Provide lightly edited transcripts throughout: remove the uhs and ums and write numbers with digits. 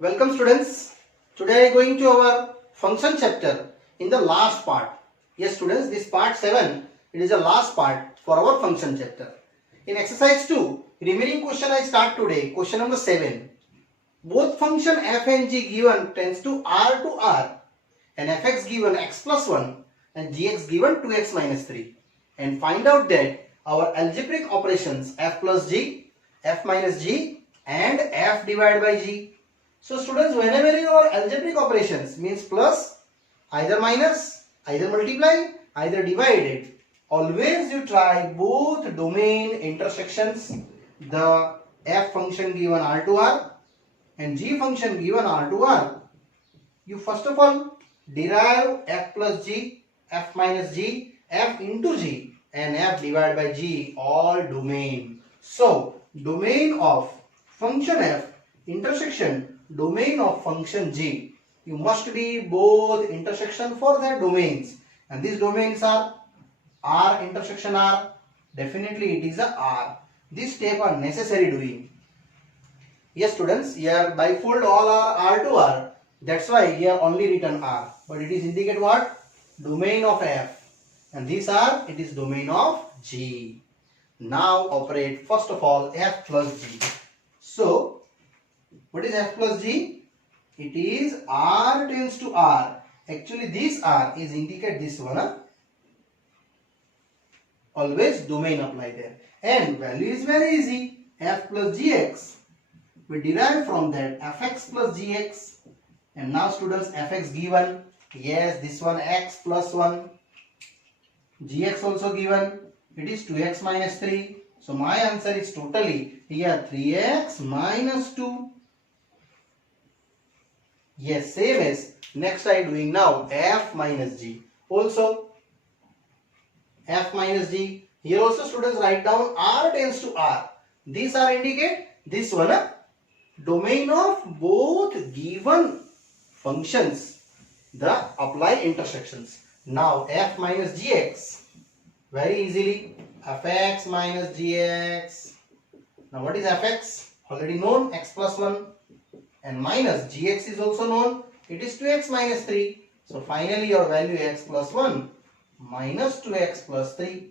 Welcome students. Today I am going to our function chapter in the last part. Yes students, this part 7, it is the last part for our function chapter. In exercise 2, remaining question I start today, question number 7. Both function f and g given tends to r and fx given x plus 1 and gx given 2x minus 3. And find out that our algebraic operations f plus g, f minus g and f divided by g. So students, whenever your algebraic operations means plus, either minus, either multiply, either divided, always you try both domain intersections, the f function given r to r and g function given r to r. You first of all derive f plus g, f minus g, f into g and f divided by g all domain. So domain of function f intersection domain of function g, you must be both intersection for their domains, and these domains are r intersection r. Definitely it is a r. This step are necessary doing. Yes students, here bifold all are r to r, that's why here only written r, but it is indicate what? Domain of f, and these are, it is domain of g. Now operate first of all f plus g. So what is f plus g? It is r tends to r. Actually this r is indicate this one. Always domain apply there. And value is very easy. F plus gx. We derive from that fx plus gx. And now students, fx given. Yes, this one x plus 1. Gx also given. It is 2x minus 3. So my answer is totally here 3x minus 2. Yes, same as next I doing now f minus g. Also f minus g. Here also students write down r tends to r. These are indicate this one domain of both given functions. The apply intersections. Now f minus gx. Very easily fx minus gx. Now what is fx? Already known, x plus 1. And minus gx is also known, it is 2x minus 3. So finally your value x plus 1 minus 2x plus 3.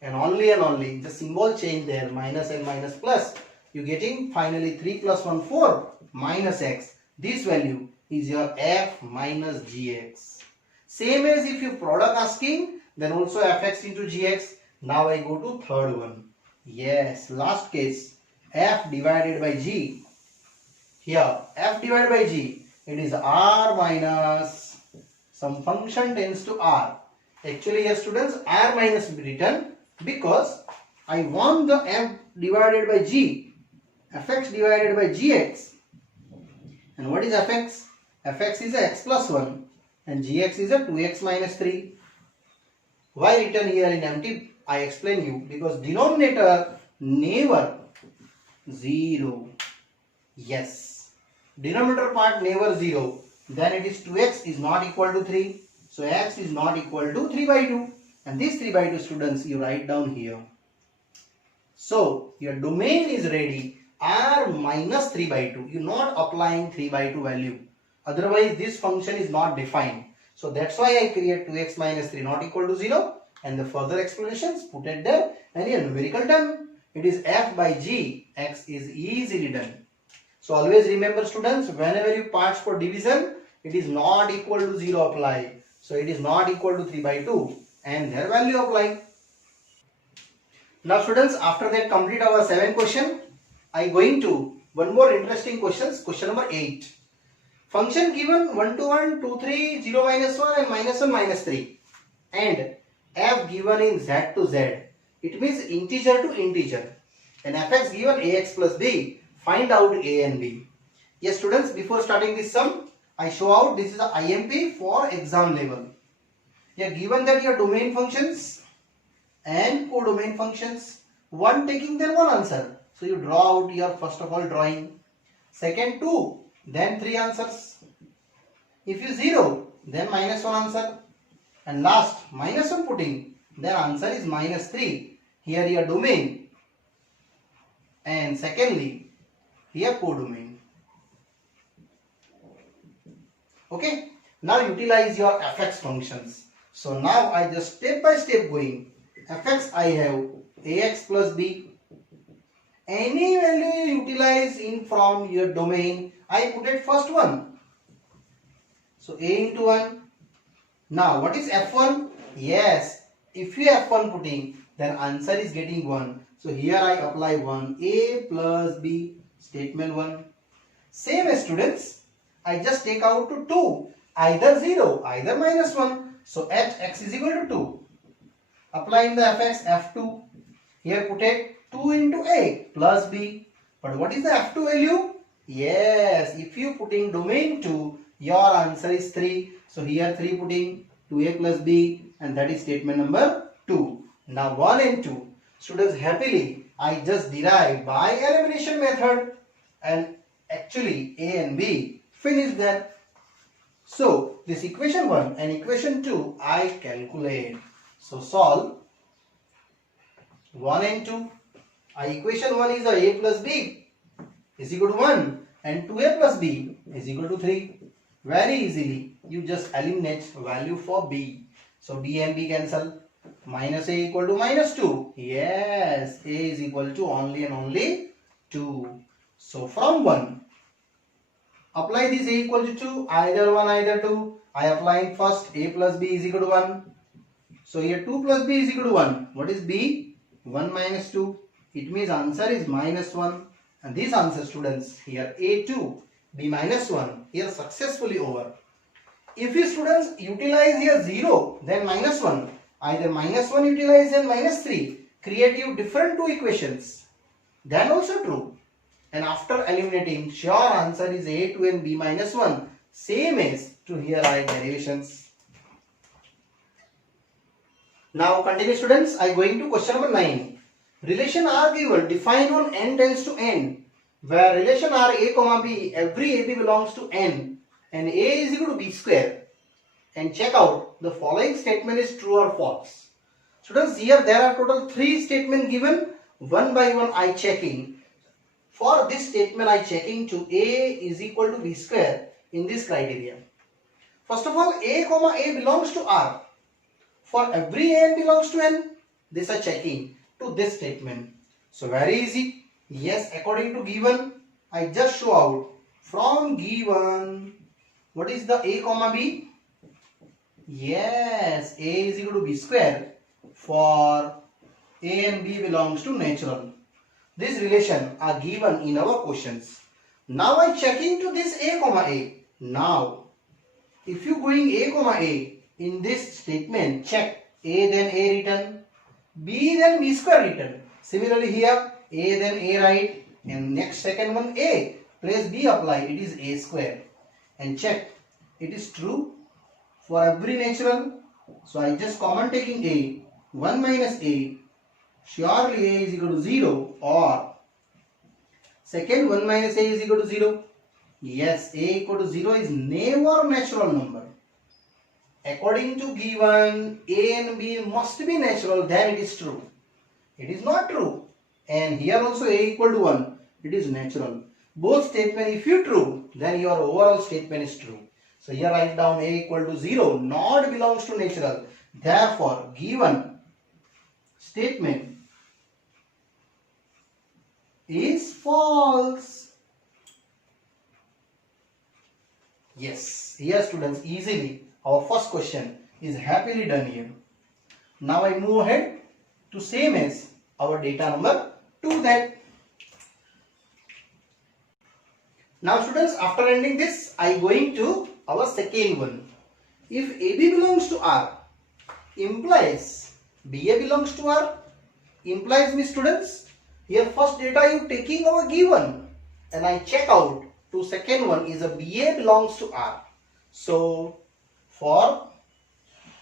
And only the symbol change there, minus and minus plus. You getting finally 3 plus 1 4 minus x. This value is your f minus gx. Same as if you product asking, then also fx into gx. Now I go to third one. Yes, last case, f divided by g. Here f divided by g, it is r minus some function tends to r. Actually here students, r minus be written because I want the f divided by g, fx divided by gx. And what is fx? Fx is a x plus 1 and gx is a 2x minus 3. Why written here in empty? I explain you, because denominator never 0. Yes. Denominator part never 0. Then it is 2x is not equal to 3. So x is not equal to 3 by 2. And this 3 by 2 students you write down here. So your domain is ready. R minus 3 by 2. You are not applying 3 by 2 value. Otherwise this function is not defined. So that's why I create 2x minus 3 not equal to 0. And the further explanations put it there. And here numerical term. It is f by g. X is easily done. So always remember students, whenever you parts for division, it is not equal to 0 apply. So it is not equal to 3 by 2 and their value apply. Now students, after that complete our 7 question, I going to one more interesting questions, question number 8. Function given 1 to 1, 2, 3, 0 minus 1 and minus 1 minus 3. And f given in z to z. It means integer to integer. And fx given ax plus b. Find out a and b. Yes students, before starting this sum, I show out this is a IMP for exam level. Here given that your domain functions and codomain functions, one taking then one answer. So you draw out your first of all drawing. Second 2, then 3 answers. If you 0, then minus 1 answer. And last minus 1 putting, then answer is minus 3. Here your domain. And secondly, here codomain. Okay. Now utilize your fx functions. So now I just step by step going. Fx I have ax plus b. Any value you utilize in from your domain, I put it first one. So a into 1. Now what is f1? Yes, if you f1 putting, then answer is getting 1. So here I apply 1. A plus b, statement 1. Same as students, I just take out to 2. Either 0, either minus 1. So at x is equal to 2. Applying the fx, f2. Here put it 2 into a plus b. But what is the f2 value? Yes, if you putting domain 2, your answer is 3. So here 3 putting 2a plus b, and that is statement number 2. Now 1 and 2. Students, happily I just derive by elimination method, and actually a and b finished there. So this equation 1 and equation 2 I calculate. So solve 1 and 2. Equation 1 is a plus b is equal to 1 and 2a plus b is equal to 3. Very easily you just eliminate value for b. So b and b cancel. Minus a equal to minus 2. Yes, a is equal to only and only 2. So from 1, apply this a equal to 2, either 1 either 2. I apply first a plus b is equal to 1. So here 2 plus b is equal to 1. What is b? 1 minus 2. It means answer is minus 1. And this answer, students, here a2, b minus 1, here successfully over. If you students utilize here 0, then minus 1, either minus 1 utilize and minus 3, create you different two equations. Then also true. And after eliminating, sure answer is a2 and b minus 1. Same as to here I derivations. Now continue, students. I going to question number 9. Relation R given, define on n tends to n, where relation R a comma b, every ab belongs to n, and a is equal to b square. And check out the following statement is true or false. Students, here there are total 3 statements given. One by one I checking. For this statement I checking to a is equal to b square in this criteria. First of all, a comma a belongs to R. For every a n belongs to n, this I checking to this statement. So very easy. Yes, according to given, I just show out from given. What is the a comma b? Yes, a is equal to b square for a and b belongs to natural. This relation are given in our questions. Now I checking to this a comma a. Now, if you going a comma a in this statement, check a then a written, b then b square written. Similarly here, a then a write, and next second one a, place b apply, it is a square. And check, it is true for every natural. So I just common taking a, 1 minus a, surely a is equal to 0, or second 1 minus a is equal to 0. Yes, a equal to 0 is never natural number. According to given, a and b must be natural, then it is true. It is not true. And here also a equal to 1, it is natural. Both statement, if you true, then your overall statement is true. So here write down a equal to 0, not belongs to natural. Therefore, given statement is false. Yes, here students, easily our first question is happily done here. Now I move ahead to same as our data number 2 then. Now students, after ending this, I going to our second one. If AB belongs to R, implies BA belongs to R, implies me students, here first data you taking our given, and I check out to second one is a BA belongs to R. So for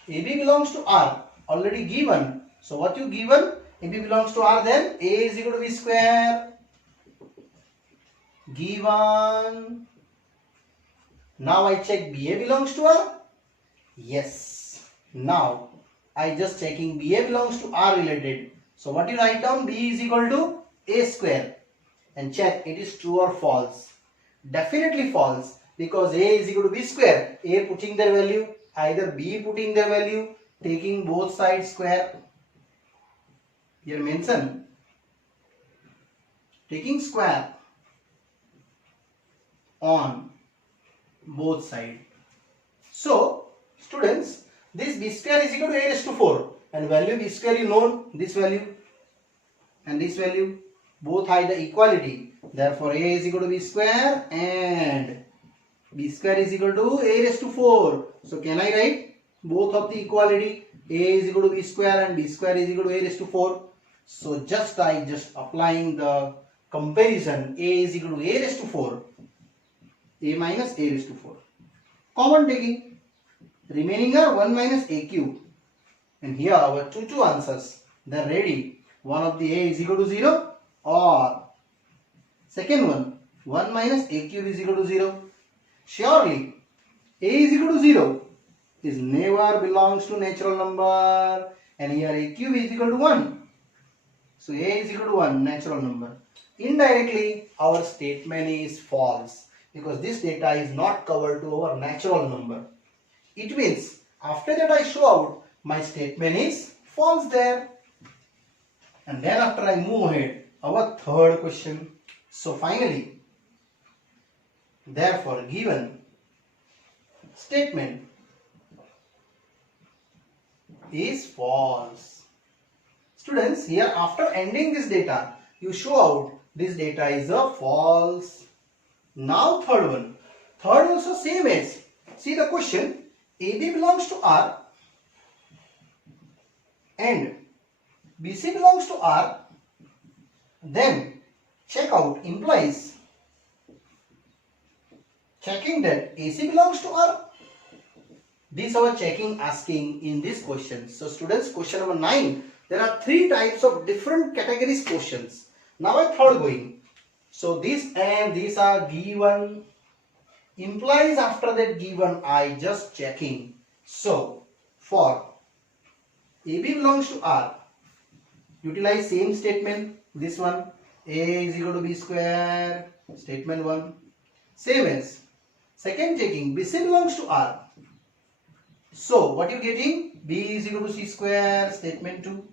AB belongs to R, already given. So what you given? AB belongs to R, then A is equal to B square. Given. Now I check BA belongs to R. Yes. Now I just checking BA belongs to R related. So what you write down? B is equal to A square. And check it is true or false. Definitely false. because A is equal to B square. A putting their value, either B putting their value, taking both sides square. Here mention taking square on both sides. So students, this B square is equal to A raised to 4 and value B square you know, this value and this value both hide the equality. Therefore A is equal to B square and B square is equal to A raised to 4. So can I write both of the equality? A is equal to B square and B square is equal to A raised to 4. So I just applying the comparison, A is equal to A raised to 4. A minus A raised to 4. Common taking. Remaining are 1 minus A cube. And here our two answers. They are ready. One of the A is equal to 0 or second one 1 minus A cube is equal to 0. Surely A is equal to 0 is never belongs to natural number and here A cube is equal to 1. So A is equal to 1 natural number. Indirectly our statement is false because this data is not covered to our natural number. It means after that I show out my statement is false there. And then after I move ahead, our third question. So finally, therefore given statement is false. Students, here after ending this data, you show out this data is a false. Now third one. Third also same as, see the question, AB belongs to R and BC belongs to R, then check out implies checking that AC belongs to R. This our checking asking in this question. So students, question number 9, there are 3 types of different categories questions. Now I third going. So this and these are given, implies after that given, I just checking. So for AB belongs to R, utilize same statement, this one, A is equal to B square, statement 1. Same as second checking, BC belongs to R. So what you getting? B is equal to C square, statement 2.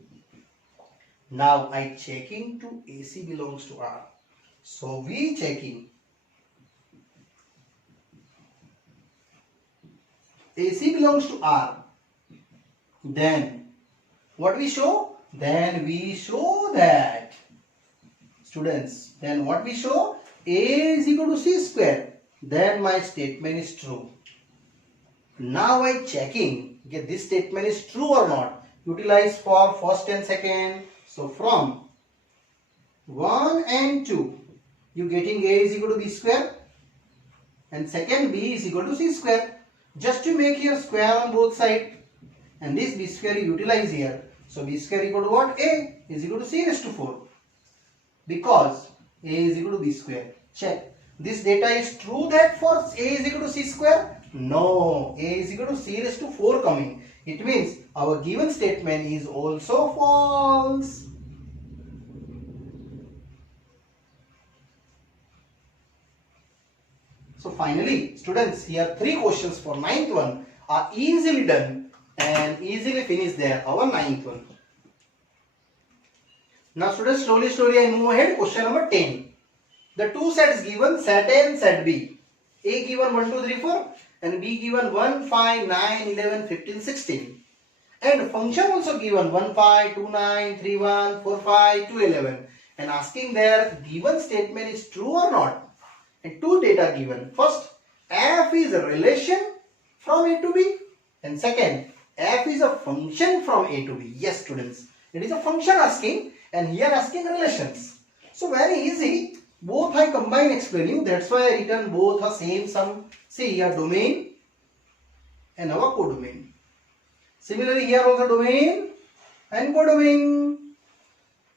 Now I checking to AC belongs to R. So we checking AC belongs to R. Then what we show? Then we show that, students, then what we show? A is equal to C square. Then my statement is true. Now I checking, okay, this statement is true or not. Utilize for first and second. So from 1 and 2, you getting A is equal to B square and second B is equal to C square. Just to make here square on both sides and this B square you utilize here. So B square equal to what? A is equal to C raised to 4 because A is equal to B square. Check. This data is true that for A is equal to C square? No. A is equal to C raised to 4 coming. It means our given statement is also false. So finally, students, here 3 questions for 9th one are easily done and easily finished there, our 9th one. Now students, slowly I move ahead. Question number 10. The two sets given, set A and set B. A given 1, 2, 3, 4 and B given 1, 5, 9, 11, 15, 16. And function also given 1, 5, 2, 9, 3, 1, 4, 5, 2, 11. And asking their given statement is true or not. And 2 data given. First, f is a relation from A to B. And second, f is a function from A to B. Yes students, it is a function asking and here asking relations. So very easy. Both I combine explain you. That's why I written both are same sum. See here domain and our codomain. Similarly here also domain and codomain.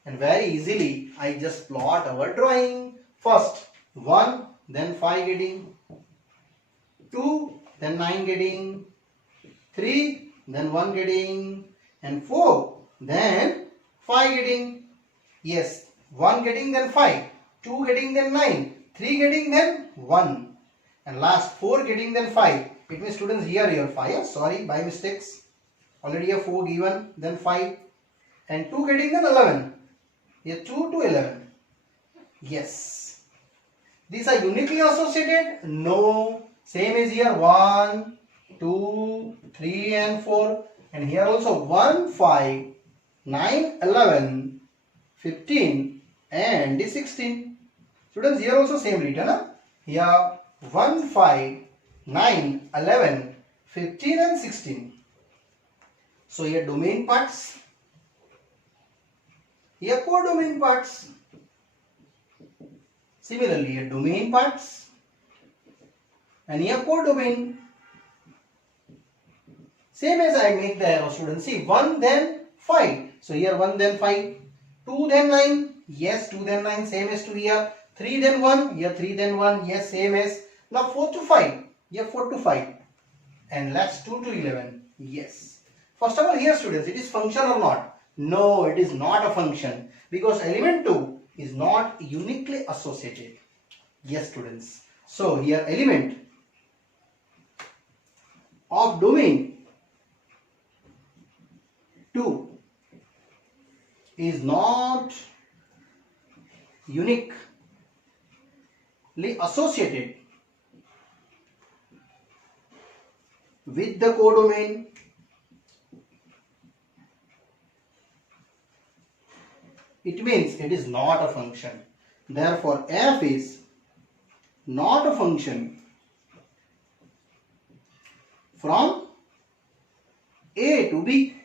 And very easily I just plot our drawing. First 1, then 5 getting, 2, then 9 getting, 3, then 1 getting, and 4, then 5 getting. Yes, 1 getting then 5, 2 getting then 9, 3 getting then 1. and last 4 getting then 5. It means students here 5. Sorry, by mistakes. Already a 4 given, then 5. And 2 getting then 11. Here 2 to 11. Yes. These are uniquely associated? No. Same as here 1, 2, 3 and 4. And here also 1, 5, 9, 11, 15 and 16. Students, here also same written. Huh? Here 1, 5, 9, 11, 15 and 16. So here domain parts. Here codomain parts. Similarly, here domain parts. And here codomain. Same as I make the arrow, students. See, 1 then 5. So here 1 then 5. 2 then 9. Yes, 2 then 9. Same as to here. 3 then 1. Here 3 then 1. Yes, same as. Now 4 to 5. Here 4 to 5. And last 2 to 11. Yes. First of all, here students, it is function or not? No, it is not a function. Because element 2 is not uniquely associated. Yes, students. So here element of domain 2 is not uniquely associated with the codomain. It means it is not a function. Therefore, f is not a function from A to B.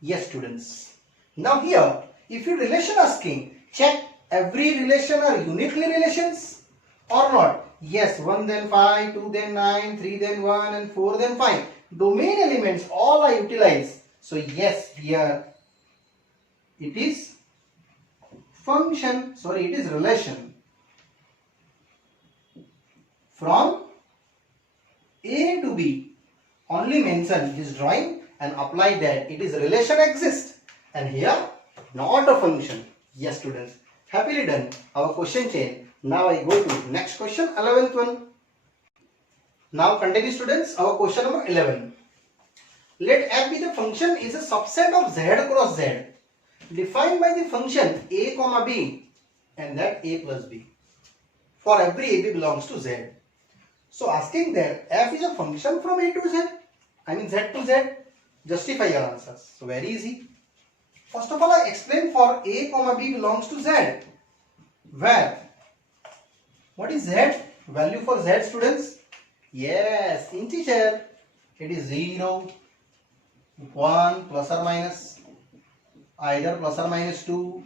Yes, students. Now here, if you relation asking, check every relation are uniquely relations or not. Yes, 1 then 5, 2 then 9, 3 then 1 and 4 then 5. Domain elements all are utilized. So yes, here it is function, sorry, it is relation from A to B. Only mention his drawing and apply that it is relation exists, and here not a function. Yes, students, happily done our question chain. Now I go to next question, 11th one. Now continue, students, our question number 11. Let f be the function is a subset of z cross z defined by the function a comma b and that a plus b for every ab belongs to z. So asking that f is a function from a to z, I mean z to z. Justify your answers. So very easy. First of all, I explain for a comma b belongs to z, where what is z? Value for z, students? Yes, integer. It is 0, 1, plus or minus, either plus or minus 2,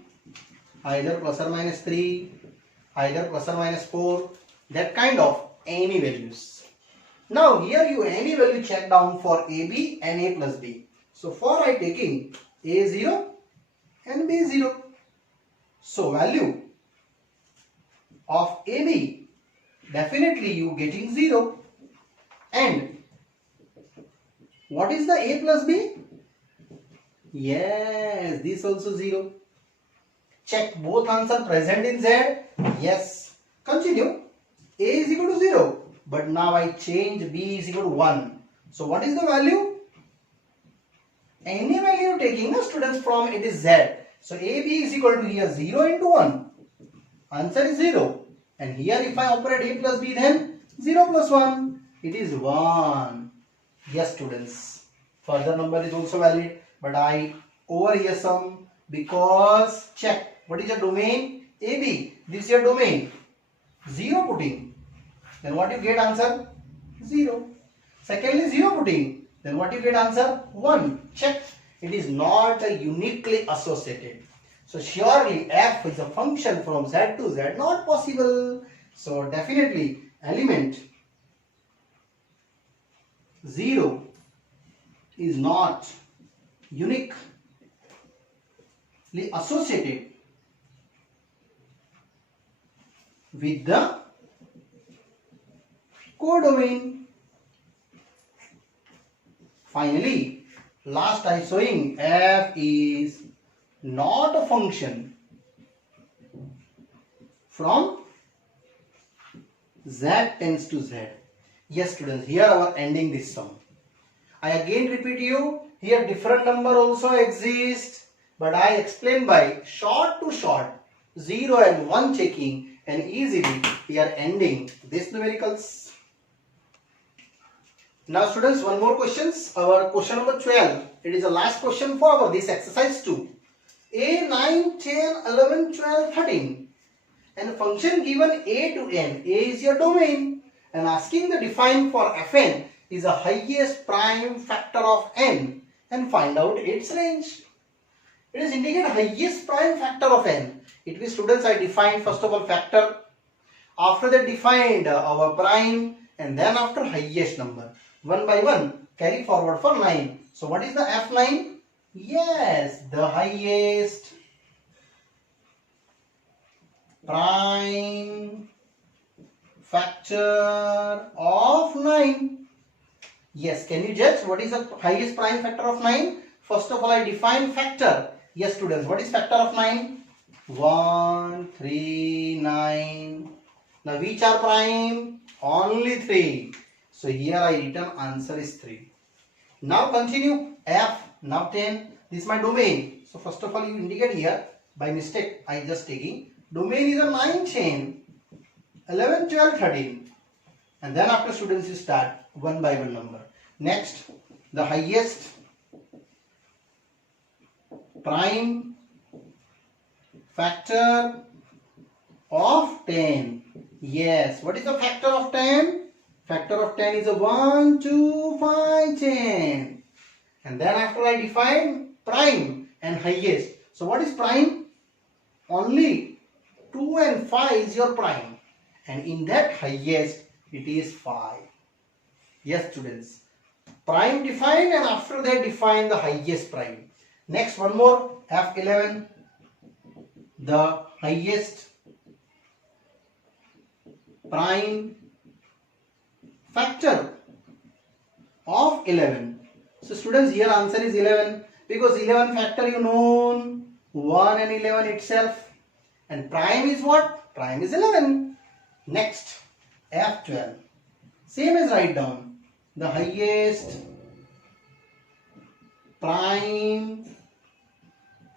either plus or minus 3, either plus or minus 4, that kind of any values. Now here you any value check down for AB and A plus B. So for I taking A0 and B0. So value of AB definitely you getting 0. And what is the A plus B? Yes, this also 0. Check both answer present in Z. Yes. Continue. A is equal to 0. But now I change B is equal to 1. So what is the value? Any value taking the students from it is Z. So AB is equal to here 0 into 1. Answer is 0. And here if I operate A plus B, then 0 plus 1. It is 1. Yes, students. Further number is also valid. But I over here sum because check. What is your domain? AB. This is your domain. 0 putting. Then what you get answer? 0. Secondly, 0 putting. Then what you get answer? 1. Check. It is not uniquely associated. So surely f is a function from z to z. Not possible. So definitely element 0 is not uniquely associated with the codomain. Finally, last I showing f is not a function from Z tends to Z. Yes students, here our ending this sum. I again repeat you, here different number also exists, but I explain by short to short, 0 and 1 checking, and easily we are ending this numericals. Now students, one more questions. Our question number 12. It is the last question for our this exercise 2. A 9, 10, 11, 12, 13. And function given a to n. A is your domain. And asking the define for fn is the highest prime factor of n. And find out its range. It is indicate highest prime factor of n. It means students, I defined first of all factor. After that defined our prime. And then after highest number. One by one carry forward for 9. So what is the f9? Yes, the highest prime factor of 9. Yes, can you judge what is the highest prime factor of 9? First of all, I define factor. Yes students, what is factor of 9? 1, 3, 9. Now which are prime? Only 3. So here I written answer is 3. Now continue. F. Now 10. This is my domain. So first of all you indicate here. By mistake I just taking. Domain is a 9, 10, 11, 12, 13. And then after students you start one by one number. Next, the highest prime factor of 10. Yes. What is the factor of 10? Factor of 10 is a 1, 2, 5, 10. And then after I define prime and highest. So what is prime? Only 2 and 5 is your prime. And in that highest it is 5. Yes students. Prime defined and after that define the highest prime. Next one more. F11. The highest prime factor of 11. So students, here answer is 11 because 11 factor you know 1 and 11 itself, and prime is what? Prime is 11. Next, F12. Same as write down the highest prime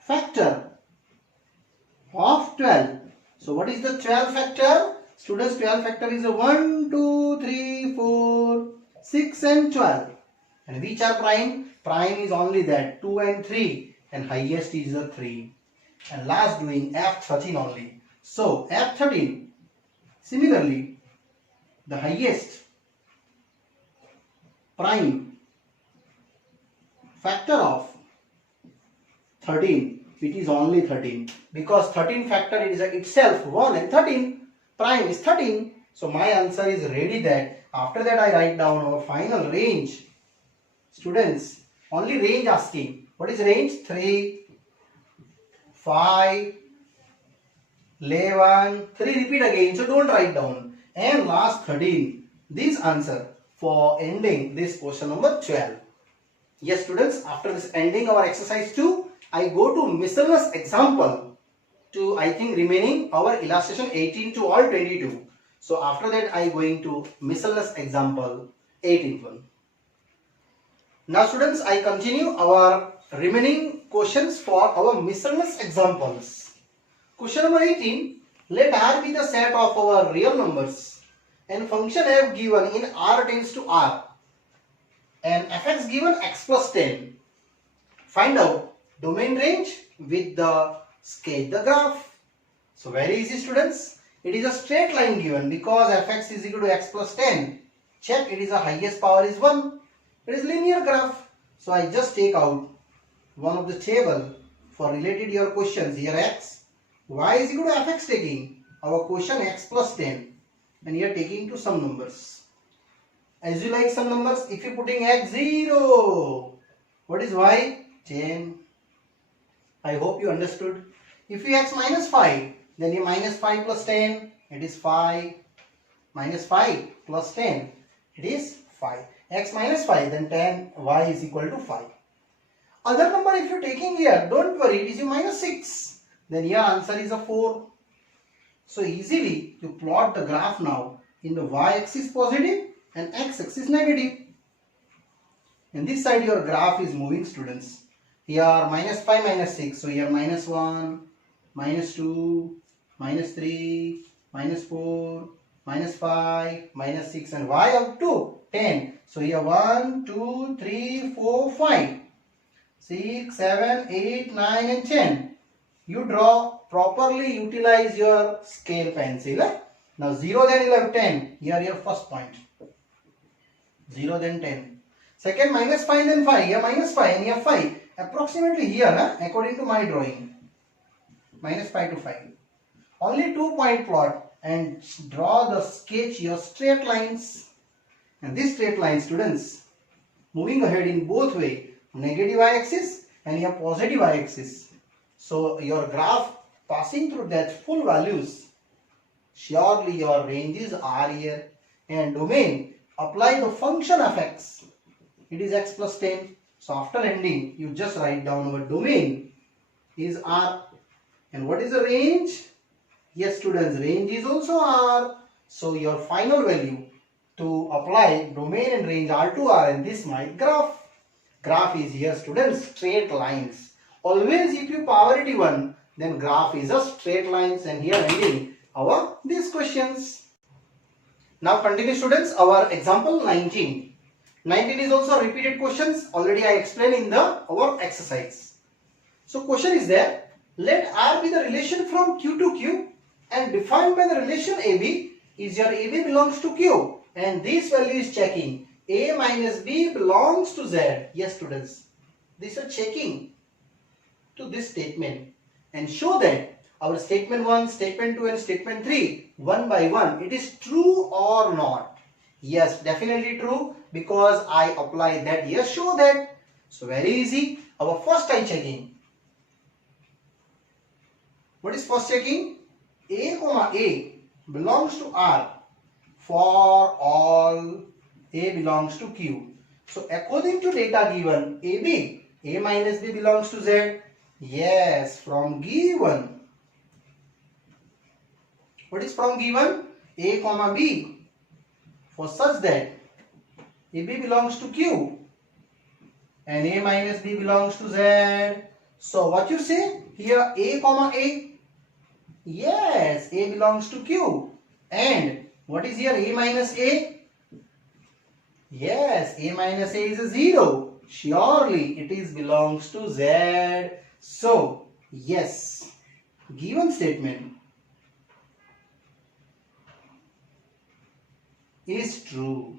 factor of 12. So what is the 12 factor? Students, 12 factor is a 1, 2, 3, 4, 6 and 12. And which are prime? Prime is only that 2 and 3 and highest is a 3. And last doing F13 only. So F13 similarly the highest prime factor of 13. It is only 13 because 13 factor is itself 1 and 13. Prime is 13. So my answer is ready that. After that I write down our final range. Students, only range asking. What is range? 3, 5, 11. 3 repeat again. So don't write down. And last 13. This answer for ending this question number 12. Yes students, after this ending our exercise 2, I go to miscellaneous example to I think remaining our illustration 18 to all 22. So after that I going to miscellaneous example 18th one. Now students, I continue our remaining questions for our miscellaneous examples. Question number 18. Let R be the set of our real numbers and function f given in R tends to R and fx given x plus 10. Find out domain range with the sketch the graph. So very easy students. It is a straight line given because fx is equal to x plus 10. Check, it is the highest power is 1. It is linear graph. So I just take out one of the table for related your questions. Here x, y is equal to fx taking our question x plus 10 and here taking to some numbers. As you like some numbers, if you putting x 0, what is y? 10. I hope you understood. If you x minus 5, then you minus 5 plus 10, it is 5. Minus 5 plus 10, it is 5. X minus 5, then 10, y is equal to 5. Other number if you are taking here, don't worry, it is minus 6. Then your answer is a 4. So easily you plot the graph now in the y-axis positive and x-axis negative. And this side your graph is moving, students. Here -5, -6. So here -1, -2, -3, -4, -5, -6, and y up to 10. So here 1, 2, 3, 4, 5, 6, 7, 8, 9, and 10. You draw, properly utilize your scale pencil. Now 0, then 11, 10. Here your first point. 0, then 10. Second, -5, then 5. Here -5 and here 5. Approximately here, according to my drawing. -5 to 5. Only 2-point plot and draw the sketch your straight lines. And these straight lines, students, moving ahead in both way, negative y-axis and your positive y-axis. So your graph passing through that full values, surely your ranges are here. And domain, apply the function of x. It is x plus 10. So after ending, you just write down our domain is R. And what is the range? Yes, students, range is also R. So your final value to apply domain and range R to R, and this my graph. Graph is here, students, straight lines. Always if you power it even, then graph is a straight lines, and here ending our these questions. Now continue, students, our example 19. 19 is also repeated questions. Already I explained in our exercise. So question is there. Let R be the relation from Q to Q and defined by the relation AB is your AB belongs to Q, and this value is checking. A minus B belongs to Z. Yes, students. This is checking to this statement and show that our statement 1, statement 2 and statement 3 one by one, it is true or not. Yes, definitely true, because I apply that. Yes, show that. So very easy. Our first I checking. What is first checking? A comma A belongs to R for all A belongs to Q. So according to data given AB, A minus B belongs to Z. Yes, from given. What is from given? A comma B. For such that AB belongs to Q and A minus B belongs to Z. So what you say? Here A comma A. Yes, A belongs to Q. And what is here? A minus A? Yes, A minus A is a 0. Surely it is belongs to Z. So, yes, given statement is true.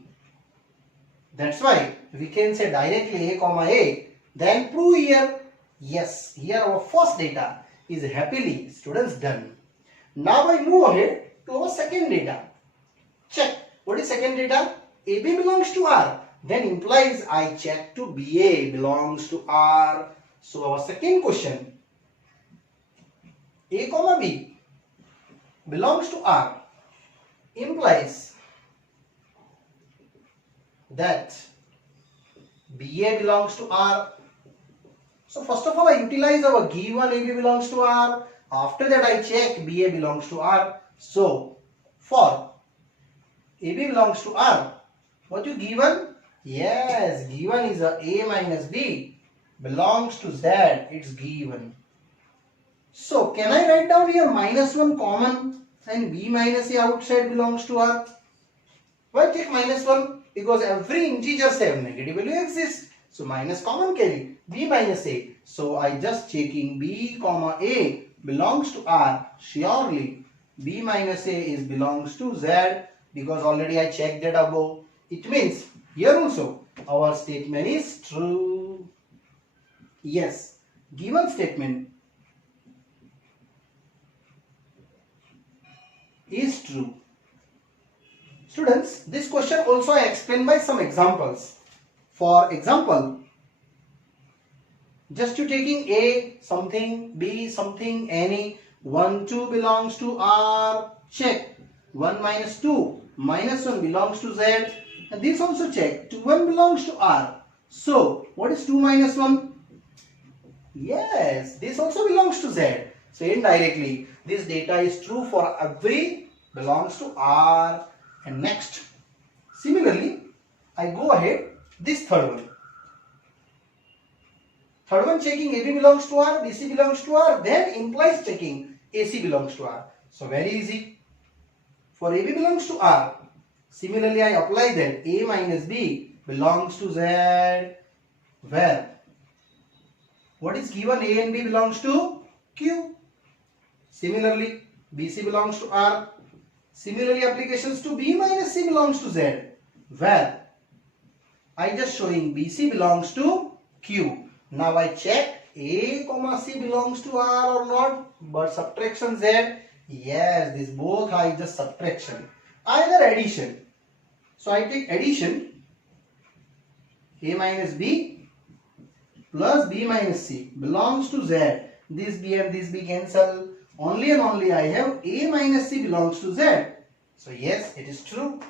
That's why we can say directly A comma A. Then prove here. Yes, here our first data is happily, students, done. Now I move ahead to our second data. Check. What is second data? AB belongs to R. Then implies I check to BA belongs to R. So our second question. A comma B belongs to R implies that BA belongs to R. So first of all, I utilize our given AB belongs to R. After that, I check BA belongs to R. So for AB belongs to R, what you given? Yes, given is A minus B belongs to Z. It's given. So can I write down here -1 common and B minus A outside belongs to R? Why take -1? Because every integers have negative value exists. So minus common carry B minus A. So I just checking B comma A belongs to R. Surely B minus A is belongs to Z, because already I checked that above. It means here also our statement is true. Yes, given statement is true. Students, this question also I explain by some examples. For example, just you taking A something, B something, any 1, 2 belongs to R, check. 1 minus 2, -1 belongs to Z, and this also check. 2, 1 belongs to R. So what is 2 minus 1? Yes, this also belongs to Z. So indirectly, this data is true for every belongs to R. And next, similarly, I go ahead this third one. Third one checking AB belongs to R, BC belongs to R, then implies checking AC belongs to R. So very easy. For AB belongs to R, similarly I apply that A minus B belongs to Z, where what is given, A and B belongs to Q. Similarly, BC belongs to R. Similarly, applications to B minus C belongs to Z, where I just showing BC belongs to Q. Now I check A comma C belongs to R or not, but subtraction Z, yes, these both are just subtraction, either addition. So I take addition, A minus B plus B minus C belongs to Z. This B and this B cancel. Only and only I have A minus C belongs to Z. So yes, it is true.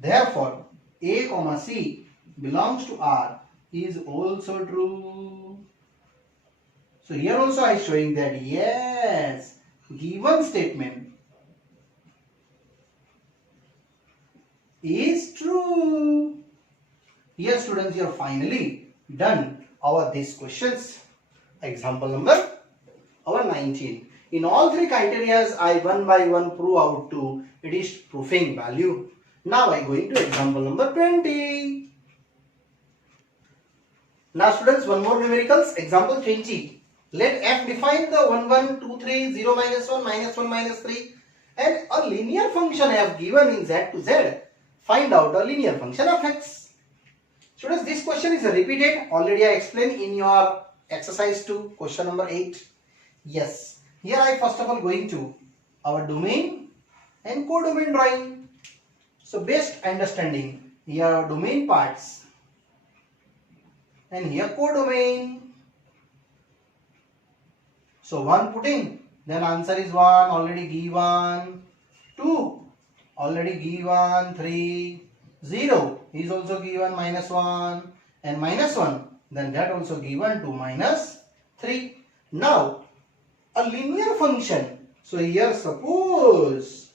Therefore, A comma C belongs to R is also true. So here also I am showing that yes, given statement is true. Here students, you are finally done our these questions. Example number our 19. In all three criteria, I one by one prove out to it is proofing value. Now I go into example number 20. Now students, one more numericals. Example 20. Let f define the 1, 1, 2, 3, 0, minus 1, minus 1, minus 3 and a linear function f given in z to z. Find out a linear function of x. Students, this question is repeated. Already I explained in your exercise 2, question number 8. Yes. Here I first of all going to our domain and codomain drawing. So best understanding here domain parts and here codomain. So 1 putting, then answer is 1 already given, 2 already given, 3, 0 is also given, minus 1 and minus 1, then that also given 2 minus 3. Now a linear function. So here suppose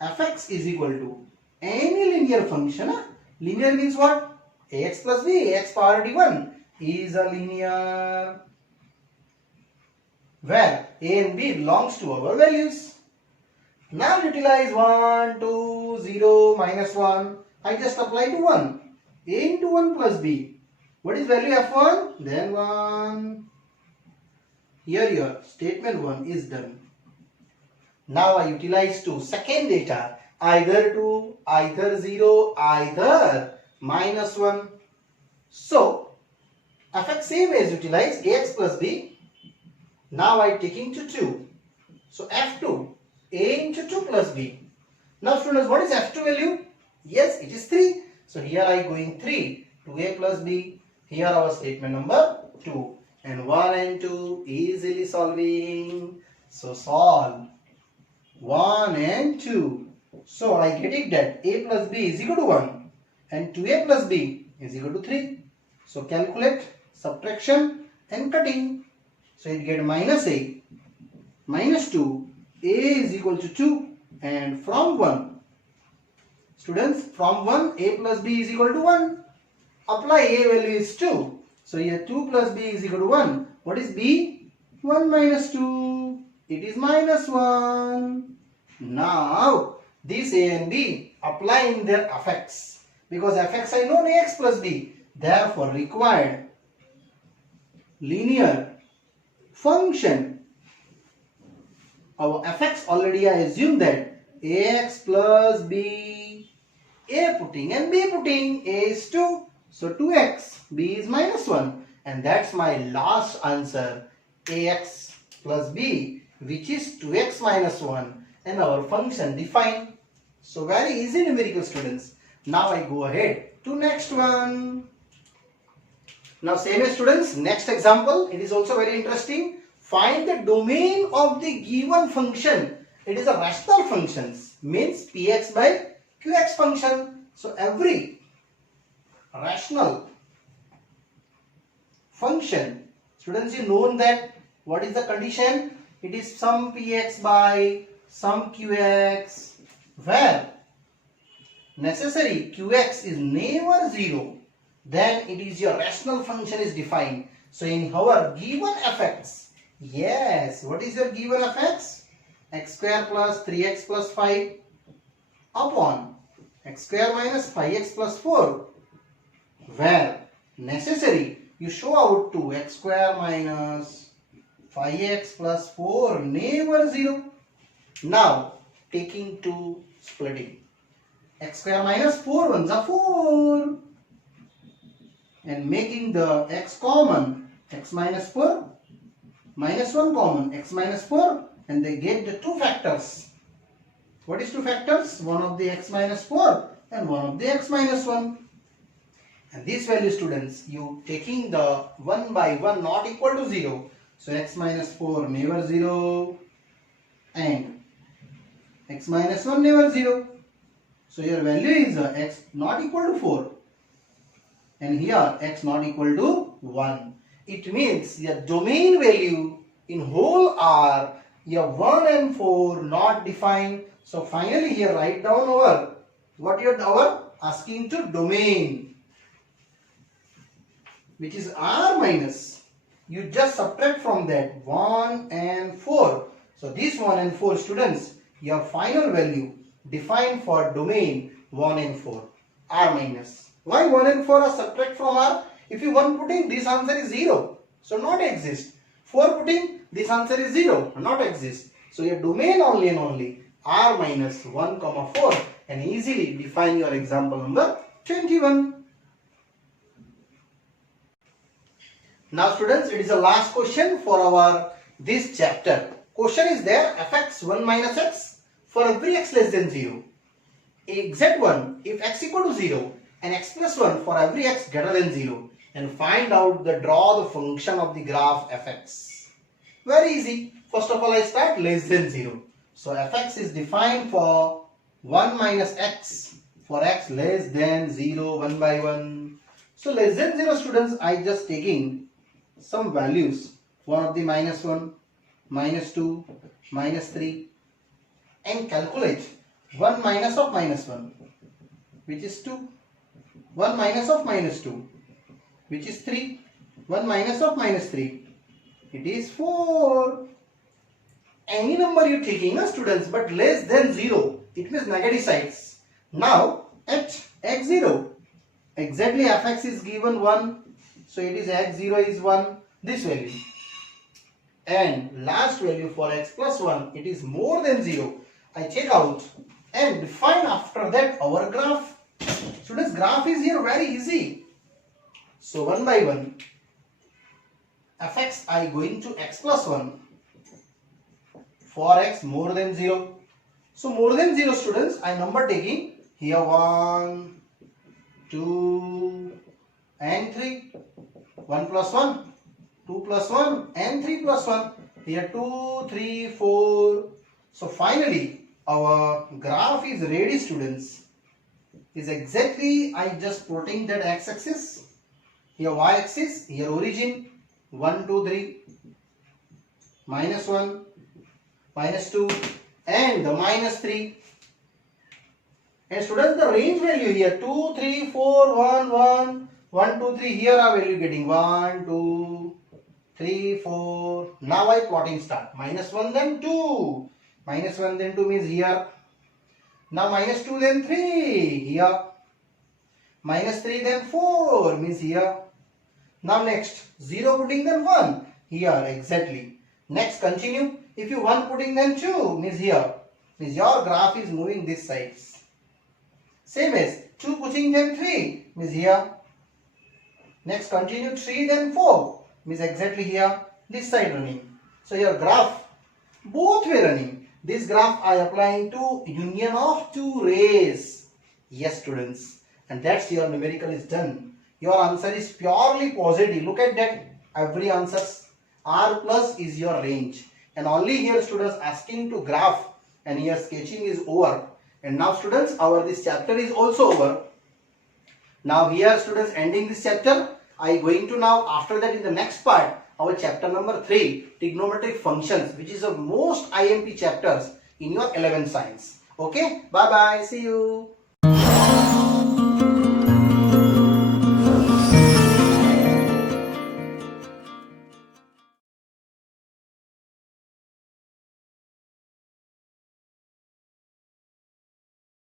fx is equal to any linear function. Linear means what? Ax plus b, ax power d1 is a linear where a and b belongs to our values. Now utilize 1, 2, 0, minus 1. I just apply to 1. A into 1 plus b. What is value f1? Then 1. Here your statement 1 is done. Now I utilize to second data, either 2, either 0, either minus 1. So fx same as utilize ax plus b. Now I taking to 2. So f2, a into 2 plus b. Now students, what is f2 value? Yes, it is 3. So here I going 3, 2a plus b. Here our statement number 2. And 1 and 2 easily solving. So solve 1 and 2. So I get it that a plus b is equal to 1 and 2a plus b is equal to 3. So calculate subtraction and cutting. So it get minus a minus 2, a is equal to 2, and from 1, students, from 1 a plus b is equal to 1. Apply a value is 2. So here 2 plus b is equal to 1. What is b? 1 minus 2. It is minus 1. Now this a and b apply in their fx. Because fx I know ax plus b. Therefore required linear function. Our fx already I assume that ax plus b. A putting and b putting. A is 2. So 2x, b is minus 1, and that's my last answer, ax plus b, which is 2x minus 1, and our function defined. So very easy numerical students. Now I go ahead to next one. Now same as students, next example, it is also very interesting. Find the domain of the given function. It is a rational functions, means px by qx function. So every rational function, students, you know that what is the condition? It is some px by some qx, where necessary qx is never 0, then it is your rational function is defined. So in our given fx, yes, what is your given fx? X square plus 3x plus 5 upon x square minus 5x plus 4, where necessary you show out to x square minus 5x plus 4 never 0. Now taking to splitting, x square minus 4 ones are 4, and making the x common, x minus 4 minus 1 common, x minus 4, and they get the two factors. What is two factors? One of the x minus 4 and one of the x minus 1. And these value, students, you taking the 1 by 1 not equal to 0. So x minus 4 never 0 and x minus 1 never 0. So your value is x not equal to 4 and here x not equal to 1. It means your domain value in whole R, your 1 and 4 not defined. So finally here write down our, what you are asking to domain, which is R minus, you just subtract from that 1 and 4. So this 1 and 4, students, your final value defined for domain 1 and 4, R minus. Why 1 and 4 are subtract from R? If you 1 putting, this answer is 0, so not exist. 4 putting, this answer is 0, not exist. So your domain only and only R minus 1 comma 4, and easily define your example number 21. Now students, it is the last question for our this chapter. Question is there, fx 1 minus x for every x less than 0. Exact one if x equal to 0 and x plus 1 for every x greater than 0, and find out the draw the function of the graph fx. Very easy. First of all, I start less than 0. So fx is defined for 1 minus x for x less than 0, 1 by 1. So less than 0, students, I just taking some values, one of the minus 1, minus 2, minus 3, and calculate 1 minus of minus 1, which is 2, 1 minus of minus 2, which is 3, 1 minus of minus 3, it is 4. Any number you taking, students, but less than 0, it means negative sides. Now at x0, exactly fx is given 1, so it is x0 is 1, this value, and last value for x plus 1, it is more than 0. I check out and define after that our graph. Students, graph is here very easy. So 1 by 1 fx I going to x plus 1 for x more than 0. So more than 0, students, I number taking here 1, 2 and 3. 1 plus 1, 2 plus 1 and 3 plus 1. Here 2, 3, 4. So finally our graph is ready, students. Is exactly I just plotting that x-axis. Here y-axis, here origin 1, 2, 3, minus 1, minus 2 and the minus 3. And students, the range value here 2, 3, 4, 1, 1, 1, 2, 3. Here our value getting 1, 2, 3, 4. Now I plotting start. Minus 1 then 2. Minus 1 then 2 means here. Now minus 2 then 3 here. Minus 3 then 4 means here. Now next 0 putting then 1 here exactly. Next continue. If you 1 putting then 2 means here. Means your graph is moving this side. Same as 2 putting then 3 means here. Next continue 3 then 4 means exactly here. This side running. So your graph both way running. This graph I applying to union of two rays. Yes, students. And that's your numerical is done. Your answer is purely positive. Look at that. Every answer R plus is your range. And only here students asking to graph, and here sketching is over. And now students, our this chapter is also over. Now here students ending this chapter. I going to now after that in the next part our chapter number 3, trigonometric functions, which is the most IMP chapters in your 11th science. Okay, bye bye, see you.